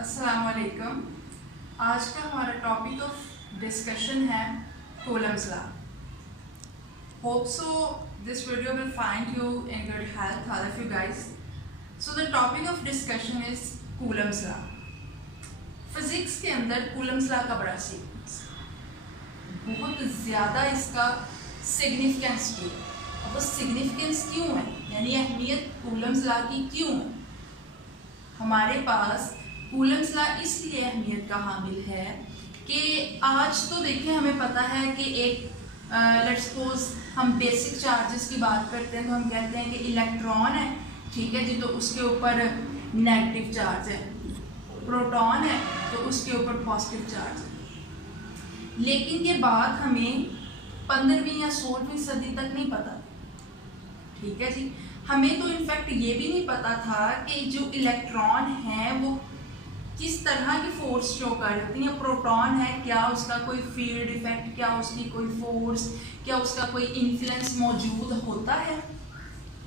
अस्सलाम वालेकुम। आज का हमारा टॉपिक ऑफ डिस्कशन है Coulomb's law. Hope so this video will find you in good health, all of you guys. So the topic of discussion is Coulomb's law. Physics के अंदर Coulomb's law का बड़ा सीक्वेंस, बहुत ज़्यादा इसका significance भी है। अब वो सिग्निफिकेंस क्यों है, यानी अहमियत कूलम्स लॉ की क्यों है? हमारे पास कूलम्स लॉ इसलिए अहमियत का हामिल है कि आज तो देखिए हमें पता है कि एक लेट्स सपोज हम बेसिक चार्जेस की बात करते हैं तो हम कहते हैं कि इलेक्ट्रॉन है, ठीक है जी, तो उसके ऊपर नेगेटिव चार्ज है। प्रोटॉन है तो उसके ऊपर पॉजिटिव चार्ज है। लेकिन ये बात हमें 15वीं या 16वीं सदी तक नहीं पता, ठीक है जी। हमें तो इनफैक्ट ये भी नहीं पता था कि जो इलेक्ट्रॉन है वो किस तरह की फोर्स शो कर रही है। प्रोटॉन है, क्या उसका कोई फील्ड इफेक्ट, क्या उसकी कोई फोर्स, क्या उसका कोई इन्फ्लुएंस मौजूद होता है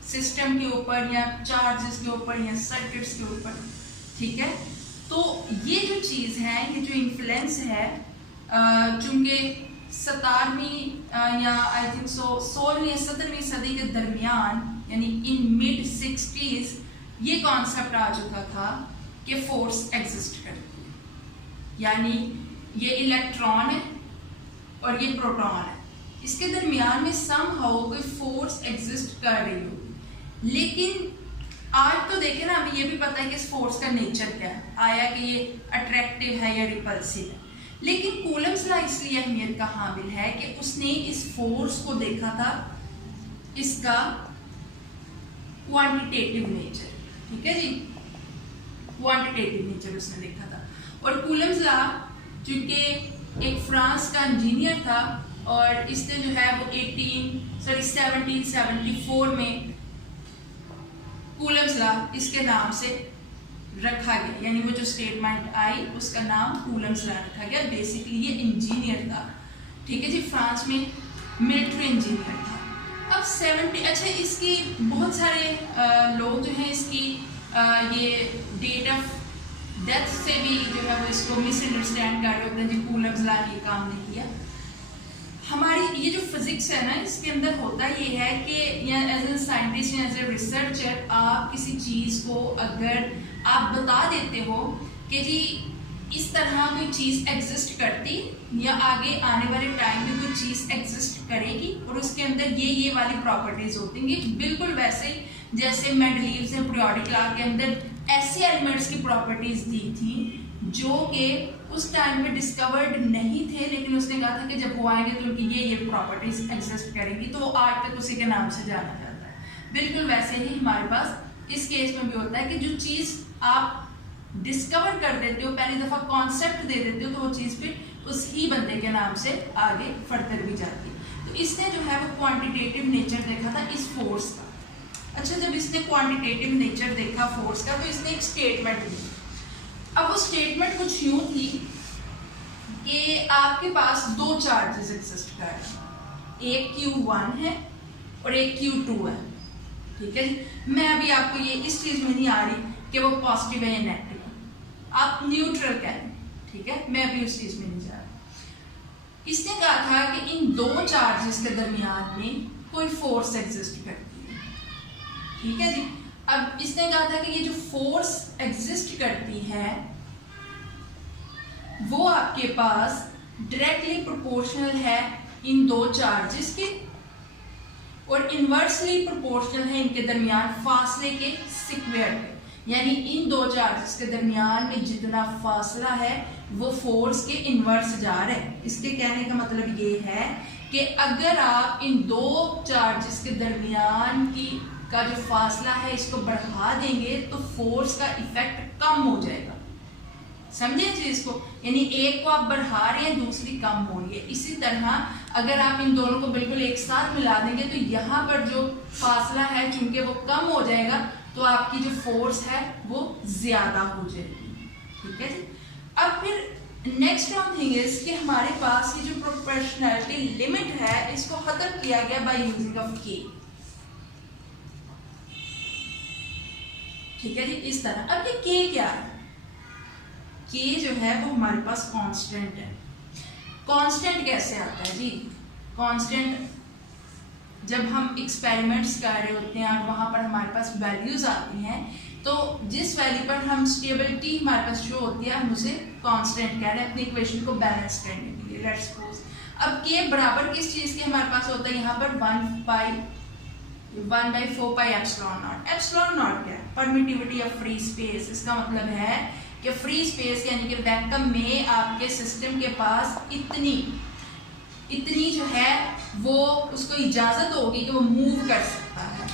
सिस्टम के ऊपर या चार्जेस के ऊपर या सर्किट्स के ऊपर, ठीक है। तो ये जो चीज़ है, ये जो इन्फ्लुएंस है, चूँकि 17वीं या आई थिंक 16वीं या 17वीं सदी के दरमियान यानी इन मिड 60s ये कॉन्सेप्ट आ चुका था कि फोर्स एग्जिस्ट करती है, यानी ये इलेक्ट्रॉन है और ये प्रोटॉन है, इसके दरमियान में समहाउ कोई फोर्स एग्जिस्ट कर रही हो। लेकिन आज तो देखें ना, हमें ये भी पता है कि इस फोर्स का नेचर क्या है, आया कि ये अट्रैक्टिव है या रिपल्सिव है। लेकिन कूलम्स लॉ इसलिए अहमियत का हामिल है कि उसने इस फोर्स को देखा था इसका क्वांटिटेटिव नेचर, ठीक है जी, क्वांटिटेटिव नेचर उसने देखा था। और कूलम्स लॉ चूंकि एक फ्रांस का इंजीनियर था और इसने जो है वो 1774 में कूलम्स लॉ इसके नाम से रखा गया, यानी वो जो स्टेटमेंट आई उसका नाम कूलम्स लॉ रखा गया। बेसिकली ये इंजीनियर था, ठीक है जी, फ्रांस में मिलिट्री इंजीनियर था। अब 70 अच्छा इसकी बहुत सारे लोग जो हैं इसकी ये डेट ऑफ डेथ से भी जो है वो इसको मिसअंडरस्टैंड कर रहे होते हैं जी, कूलम्स लॉ ये काम नहीं किया। हमारी ये जो फिजिक्स है ना, इसके अंदर होता ये है कि एज ए साइंटिस्ट या एज ए रिसर्चर आप किसी चीज़ को अगर आप बता देते हो कि जी इस तरह कोई चीज़ एग्जिस्ट करती या आगे आने वाले टाइम में कोई चीज़ एग्जिस्ट करेगी और उसके अंदर ये वाली प्रॉपर्टीज होती हैं, बिल्कुल वैसे जैसे मेंडलीव्स ने पीरियोडिक लॉ के अंदर ऐसे एलिमेंट्स की प्रॉपर्टीज दी थी जो कि उस टाइम पे डिस्कवर्ड नहीं थे, लेकिन उसने कहा था कि जब वो आएंगे तो उनकी ये प्रॉपर्टीज एग्जिस्ट करेंगी, तो आज तक उसी के नाम से जाना जाता है। बिल्कुल वैसे ही हमारे पास इस केस में भी होता है कि जो चीज़ आप डिस्कवर कर देते हो, पहली दफ़ा कॉन्सेप्ट दे देते हो, तो वो चीज़ फिर उस ही बंदे के नाम से आगे फर्दर भी जाती है। तो इसने जो है वो क्वान्टिटेटिव नेचर देखा था इस फोर्स का। अच्छा, जब इसने क्वांटिटेटिव नेचर देखा फोर्स का तो इसने एक स्टेटमेंट दी। अब वो स्टेटमेंट कुछ यूं थी कि आपके पास दो चार्जेस एग्जिस्ट कर रहे हैं, एक Q1 है और एक Q2 है, ठीक है। मैं अभी आपको ये इस चीज़ में नहीं आ रही कि वो पॉजिटिव है या नेगेटिव है, आप न्यूट्रल कहें, ठीक है, मैं अभी उस चीज़ में नहीं जा रही। इसने कहा था कि इन दो चार्जेस के दरमियान में कोई फोर्स एग्जिस्ट करती है, ठीक है जी। अब इसने कहा था कि ये जो फोर्स एग्जिस्ट करती है वो आपके पास डायरेक्टली प्रोपोर्शनल है इन दो चार्जेस के और इनवर्सली प्रोपोर्शनल है इनके दरमियान फासले के स्क्वायर पे, यानी इन दो चार्जेस के दरमियान में जितना फासला है वो फोर्स के इनवर्स जा रहा है। इसके कहने का मतलब ये है कि अगर आप इन दो चार्जेस के दरमियान का जो फासला है इसको बढ़ा देंगे तो फोर्स का इफेक्ट कम हो जाएगा, समझे चीज को, यानी एक को आप बढ़ा रहे हैं दूसरी कम हो रही है। इसी तरह अगर आप इन दोनों को बिल्कुल एक साथ मिला देंगे तो यहाँ पर जो फासला है क्योंकि वो कम हो जाएगा तो आपकी जो फोर्स है वो ज्यादा हो जाएगी, ठीक है जी। अब फिर नेक्स्ट वन थिंग इज कि हमारे पास ये जो प्रोपोर्शनैलिटी लिमिट है इसको खत्म किया गया बाय यूजिंग ऑफ के, ठीक है जी, इस तरह। अब ये के क्या है? के जो है वो हमारे पास कांस्टेंट है। कांस्टेंट कैसे आता है जी? कांस्टेंट जब हम एक्सपेरिमेंट्स कर रहे होते हैं और वहाँ पर हमारे पास वैल्यूज आती हैं, तो जिस वैल्यू पर हम स्टेबिलिटी हमारे पास शो होती है, हम उसे कांस्टेंट कह रहे हैं अपनी इक्वेशन को बैलेंस करने के लिए। लेट्स सपोज अब के बराबर किस चीज़ के हमारे पास होता है? यहाँ पर 1/4 pi epsilon not. Epsilon not क्या है? Permittivity of free space. इसका मतलब है कि फ्री स्पेस यानी कि वैक्यूम में आपके सिस्टम के पास इतनी जो है वो उसको इजाजत होगी कि वो मूव कर सकता है।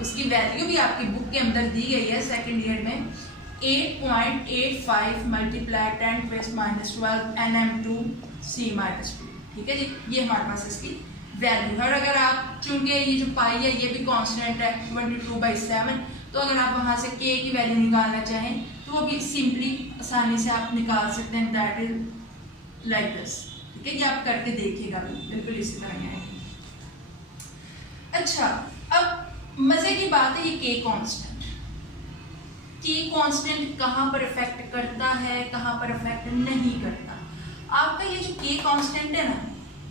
उसकी वैल्यू भी आपकी बुक के अंदर दी गई है सेकंड ईयर में, 8.85 मल्टीप्लाई 10⁻⁻12 nm2c-2। ठीक है जी, ये हमारे पास इसकी वैल्यू है। और अगर आप चूंकि ये जो पाई है ये भी कांस्टेंट है 22/7, तो अगर आप वहां से के की वैल्यू निकालना चाहें तो वो भी सिंपली आसानी से आप निकाल सकते हैं। That is like this. ठीक है, ये आप करके देखिएगा, बिल्कुल इसी तरह है। अच्छा, अब मजे की बात है ये के कांस्टेंट कहाँ पर इफेक्ट करता है, कहाँ पर इफेक्ट नहीं करता। आपका ये जो के कांस्टेंट है ना,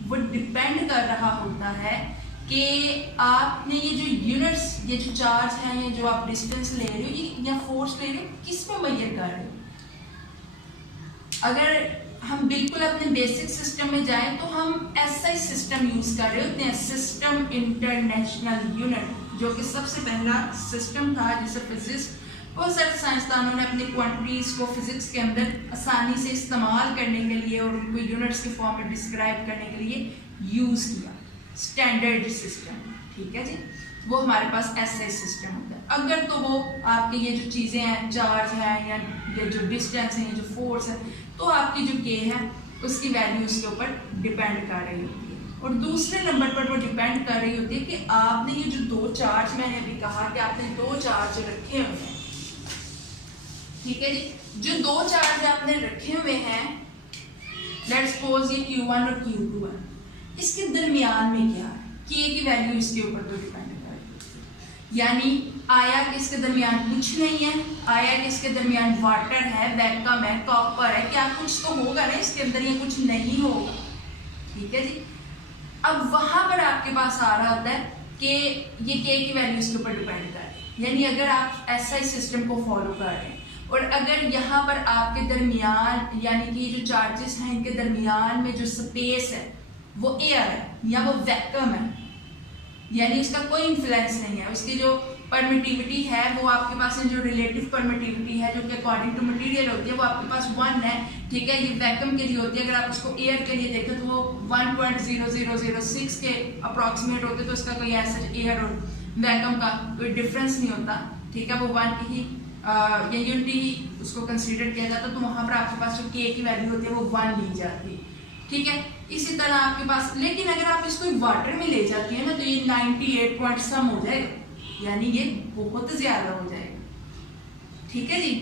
वो डिपेंड कर रहा होता है कि आपने ये जो यूनिट्स, ये जो चार्ज है, ये जो आप डिस्टेंस ले रहे हो या फोर्स ले रहे हो, किस पे मेजर कर रहे हो। अगर हम बिल्कुल अपने बेसिक सिस्टम में जाएं तो हम एसआई सिस्टम यूज कर रहे होते हैं, सिस्टम इंटरनेशनल यूनिट, जो कि सबसे पहला सिस्टम था जिसे फिजिक्स बहुत सारे साइंसदानों ने अपनी क्वांटिटीज को फिजिक्स के अंदर आसानी से इस्तेमाल करने के लिए और उनको यूनिट्स के फॉर्म में डिस्क्राइब करने के लिए यूज किया, स्टैंडर्ड सिस्टम। ठीक है जी, वो हमारे पास एसआई सिस्टम होता है। अगर तो वो आपके ये जो चीज़ें हैं, चार्ज है या ये जो डिस्टेंस है, ये जो फोर्स है, तो आपकी जो के है उसकी वैल्यू उसके ऊपर डिपेंड कर रही होती है। और दूसरे नंबर पर वो डिपेंड कर रही होती है कि आपने ये जो दो चार्ज, मैंने अभी कहा कि आपने दो चार्ज रखे हुए हैं। ठीक है जी, जो दो चार्ज आपने रखे हुए हैं, लेट्स सपोज ये Q1 और Q2 है, इसके दरमियान में क्या है, के की वैल्यू इसके ऊपर तो डिपेंड कर रही है। यानी आया किसके दरमियान कुछ नहीं है, आया किसके दरमियान वाटर है, वैक्यूम है, कॉपर है, क्या कुछ तो होगा ना इसके अंदर, ये कुछ नहीं होगा। ठीक है जी, अब वहां पर आपके पास आ रहा होता है कि ये के की वैल्यू इसके ऊपर डिपेंड कर रही है। यानी अगर आप एसआई सिस्टम को फॉलो कर रहे हैं और अगर यहाँ पर आपके दरमियान, यानी कि जो चार्जेस हैं इनके दरमियान में जो स्पेस है वो एयर है या वो वैक्यूम है, यानी उसका कोई इन्फ्लुएंस नहीं है, उसकी जो परमिटिविटी है वो आपके पास जो रिलेटिव परमिटिविटी है जो कि अकॉर्डिंग टू मटेरियल होती है वो आपके पास 1 है। ठीक है, ये वैक्यूम के लिए होती है। अगर आप उसको एयर के लिए देखें तो वो 1.0006 के अप्रॉक्सीमेट होते, तो उसका कोई ऐसा एयर और वैक्यूम का कोई डिफरेंस नहीं होता। ठीक है, वो 1 की ही या यूनिटी ही उसको कंसीडर किया जाता, तो वहां पर आपके पास जो के की वैल्यू होती है वो 1 ली जाती है। ठीक है, इसी तरह आपके पास, लेकिन अगर आप इसको वाटर में ले जाती है ना तो ये 98 पॉइंट सम हो जाएगा, यानी ये बहुत ज्यादा हो जाएगा। ठीक है जी,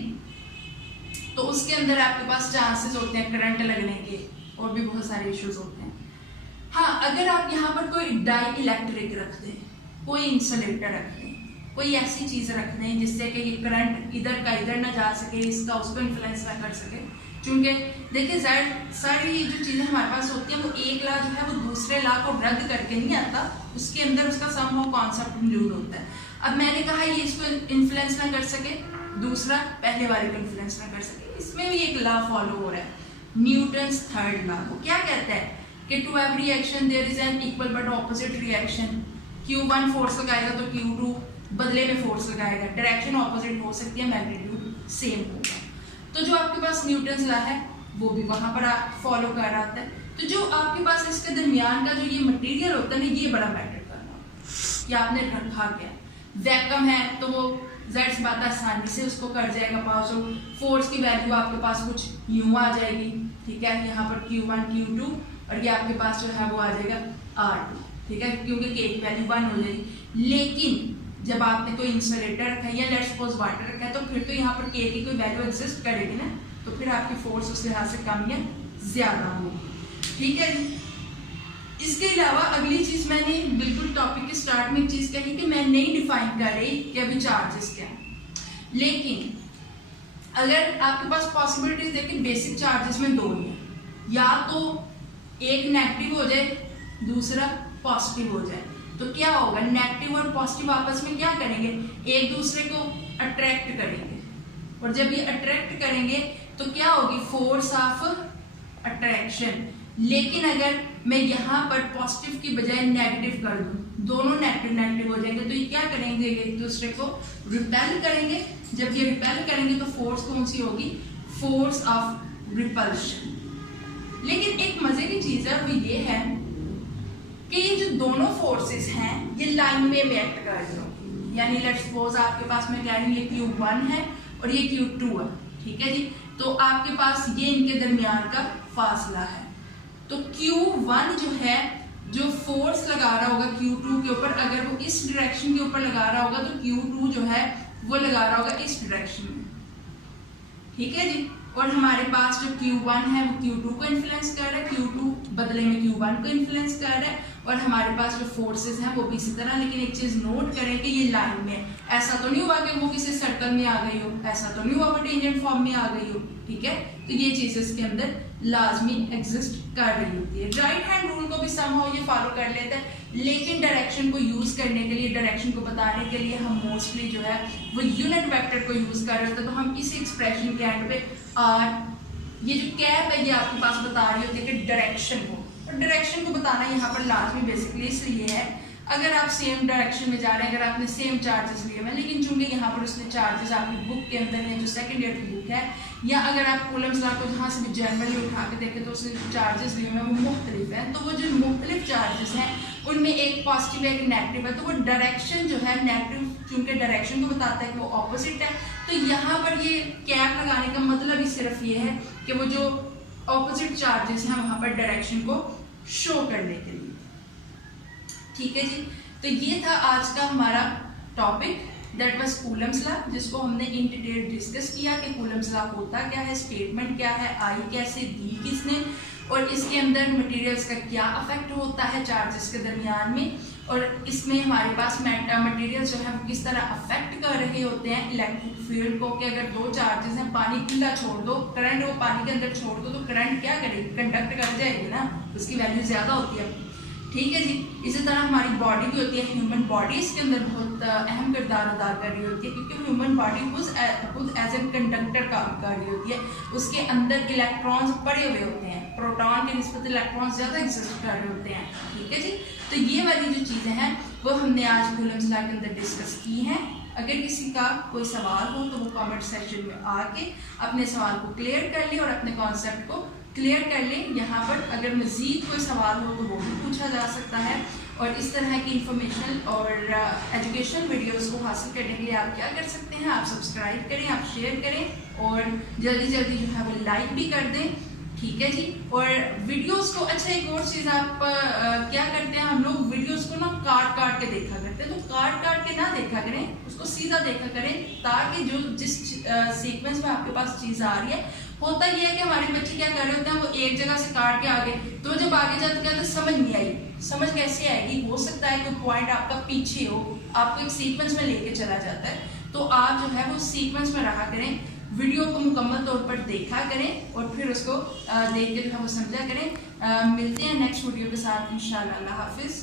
तो उसके अंदर आपके पास चांसेस होते हैं करंट लगने के और भी बहुत सारे इश्यूज होते हैं। हाँ, अगर आप यहाँ पर कोई डाई इलेक्ट्रिक रख दें, कोई इंसुलेटर रख दें, कोई ऐसी चीज रख दें जिससे कि ये करंट इधर का इधर ना जा सके, इसका उसको इन्फ्लुएंस ना कर सके। क्योंकि देखिए सारी जो चीजें हमारे पास होती हैं वो एक ला जो है वो दूसरे ला को रद्द करके नहीं आता, उसके अंदर उसका सम ऑफ कॉन्सेप्ट इंक्लूड होता है। अब मैंने कहा ये इसको इन्फ्लुएंस ना कर सके, दूसरा पहले वाले को इन्फ्लुएंस ना कर सके, इसमें भी एक ला फॉलो हो रहा है, न्यूटन्स थर्ड ला। वो क्या कहता है कि to every action there is an equal but opposite reaction. Q1 force लगाएगा तो Q2 बदले में फोर्स लगाएगा, डायरेक्शन ऑपोजिट हो सकती है, मैग्नीट्यूड सेम होगा। तो जो आपके पास न्यूटन्स ला है वो भी वहां पर आप फॉलो कर रहा है। तो जो आपके पास इसके दरमियान का जो ये मटेरियल होता है ना, ये बड़ा मैटर करना कि आपने रखा क्या। वैक्यूम है तो वो ज़ाहिर सी बात आसानी से उसको कर जाएगा पास, और फोर्स की वैल्यू आपके पास कुछ यूं आ जाएगी। ठीक है, यहाँ पर Q1 Q2 और ये आपके पास जो है वो आ जाएगा R2। ठीक है, क्योंकि के की वैल्यू 1 हो जाएगी। लेकिन जब आपने कोई इंसुलेटर रखा है या लेट्स सपोज वाटर रखा है तो फिर तो यहाँ पर के की कोई वैल्यू एग्जिस्ट करेगी ना, तो फिर आपकी फोर्स उस लिहाज से कम या ज्यादा होगी। ठीक है जी, इसके अलावा अगली चीज मैंने बिल्कुल टॉपिक के स्टार्ट में एक चीज कही कि मैं नहीं डिफाइन कर रही कि अभी चार्जेस क्या है, लेकिन अगर आपके पास पॉसिबिलिटीज देखिए बेसिक चार्जेस में दो ही है, या तो एक नेगेटिव हो जाए दूसरा पॉजिटिव हो जाए, तो क्या होगा, नेगेटिव और पॉजिटिव आपस में क्या करेंगे, एक दूसरे को अट्रैक्ट करेंगे, और जब ये अट्रैक्ट करेंगे तो क्या होगी, फोर्स ऑफ अट्रैक्शन। लेकिन अगर मैं यहाँ पर पॉजिटिव की बजाय नेगेटिव कर दूं, दोनों नेगेटिव नेगेटिव हो जाएंगे, तो ये क्या करेंगे, एक दूसरे को रिपेल करेंगे। जब ये रिपेल करेंगे तो फोर्स कौन सी होगी, फोर्स ऑफ रिपल्शन। लेकिन एक मजे की चीज है वो ये है कि ये जो दोनों फोर्सेस हैं ये लाइन में रिएक्ट कर रही होंगी। यानी लेट्स सपोज आपके पास मैं कह रही हूँ ये Q1 है और ये Q2 है, ठीक है जी। तो आपके पास ये इनके दरमियान का फासला है, तो Q1 जो है जो फोर्स लगा रहा होगा Q2 के ऊपर, अगर वो इस डायरेक्शन के ऊपर लगा रहा होगा तो Q2 जो है वो लगा रहा होगा इस डायरेक्शन में, ठीक है जी। और हमारे पास जो Q1 है वो Q2 को इन्फ्लुएंस कर रहा है, Q2 बदले में Q1 को इन्फ्लुएंस कर रहा है, और हमारे पास जो फोर्सेस हैं वो भी इसी तरह। लेकिन एक चीज नोट करें कि ये लाइन में, ऐसा तो नहीं हुआ कि वो किसी सर्कल में आ गई हो, ऐसा तो नहीं हुआ वो टेंजेंट फॉर्म में आ गई हो, ठीक है। तो ये चीज इसके अंदर लाजमी एग्जिस्ट कर रही होती है। राइट हैंड रूल को भी समहाउ ये फॉलो कर लेते हैं, लेकिन डायरेक्शन को यूज करने के लिए, डायरेक्शन को बताने के लिए हम मोस्टली जो है वो यूनिट वेक्टर को यूज कर रहे होते हैं। तो हम इस एक्सप्रेशन के एंड पे आर, ये जो कैप है ये आपके पास बता रही होती है कि डायरेक्शन को, और डायरेक्शन को बताना यहाँ पर लाजमी बेसिकली इसलिए है, अगर आप सेम डायरेक्शन में जा रहे हैं, अगर आपने सेम चार्जेस लिए हैं, लेकिन चूंकि यहाँ पर उसने चार्जेस आपकी बुक के अंदर है जो सेकंड ईयर की बुक है, या अगर आप कूलम्स लॉ को जहाँ से भी जनरली उठा के देखें तो उसने चार्जेस लिए हैं वो मुख्तलिफ हैं। तो वो जो मुख्तलिफ चार्जेस हैं उनमें एक पॉजिटिव है एक नेगेटिव है, तो वो डायरेक्शन जो है नेगेटिव चूंकि डायरेक्शन को बताता है कि वो ऑपोजिट है, तो यहाँ पर ये कैप लगाने का मतलब ही सिर्फ ये है कि वो जो ऑपोजिट चार्जेस हैं वहाँ पर डायरेक्शन को शो करने के लिए, ठीक है जी। तो ये था आज का हमारा topic, that was Coulomb's law, जिसको हमने इन डिटेल डिस्कस किया कि कूलम्स लॉ होता क्या है, स्टेटमेंट क्या है, आई कैसे दी किसने, और इसके अंदर मटेरियल्स का क्या अफेक्ट होता है चार्जेस के दरमियान में, और इसमें हमारे पास मटेरियल्स जो है वो किस तरह अफेक्ट कर रहे होते हैं इलेक्ट्रिक फील्ड को, कि अगर दो चार्जेस हैं, पानी खुला छोड़ दो, करंट वो पानी के अंदर छोड़ दो, तो करंट क्या करेगी, कंडक्ट कर जाएगी ना, उसकी वैल्यू ज़्यादा होती है, ठीक है जी। इसी तरह हमारी बॉडी भी होती है, ह्यूमन बॉडी इसके अंदर बहुत अहम किरदार अदा कर रही होती है, क्योंकि ह्यूमन बॉडी खुद एज ए कंडक्टर काम कर रही होती है, उसके अंदर इलेक्ट्रॉन्स पड़े हुए होते हैं, प्रोटॉन के निस्बत इलेक्ट्रॉन्स ज़्यादा एग्जिस्ट कर रहे होते हैं, ठीक है जी। तो ये वाली जो चीज़ें हैं वो हमने आज कूलम्स लॉ के अंदर डिस्कस की हैं। अगर किसी का कोई सवाल हो तो वो कमेंट सेक्शन में आके अपने सवाल को क्लियर कर ले और अपने कॉन्सेप्ट को क्लियर कर ले। यहाँ पर अगर मज़ीद कोई सवाल हो तो वो भी पूछा जा सकता है, और इस तरह की इंफॉर्मेशन और एजुकेशनल वीडियोस को हासिल करने के लिए आप क्या कर सकते हैं, आप सब्सक्राइब करें, आप शेयर करें, और जल्दी जल्दी जो है वो लाइक भी कर दें, ठीक है जी। और वीडियोस को, अच्छा एक और चीज़ आप क्या करते हैं, हम लोग वीडियोस को ना काट काट के देखा करते हैं, तो काट काट के ना देखा करें, उसको सीधा देखा करें, ताकि जो जिस सीक्वेंस में आपके पास चीज़ आ रही है, होता यह है कि हमारे बच्चे क्या कर रहे होते हैं, वो एक जगह से काट के आगे, तो जब आगे जाते क्या तो समझ नहीं आई, समझ कैसे आएगी, हो सकता है कोई पॉइंट आपका पीछे हो, आपको एक सीक्वेंस में लेके चला जाता है, तो आप जो है वो सीक्वेंस में रहा करें, वीडियो को मुकम्मल तौर पर देखा करें और फिर उसको देख के जो है वो समझा करें। मिलते हैं नेक्स्ट वीडियो के साथ इंशाल्लाह। अल्लाह हाफिज़।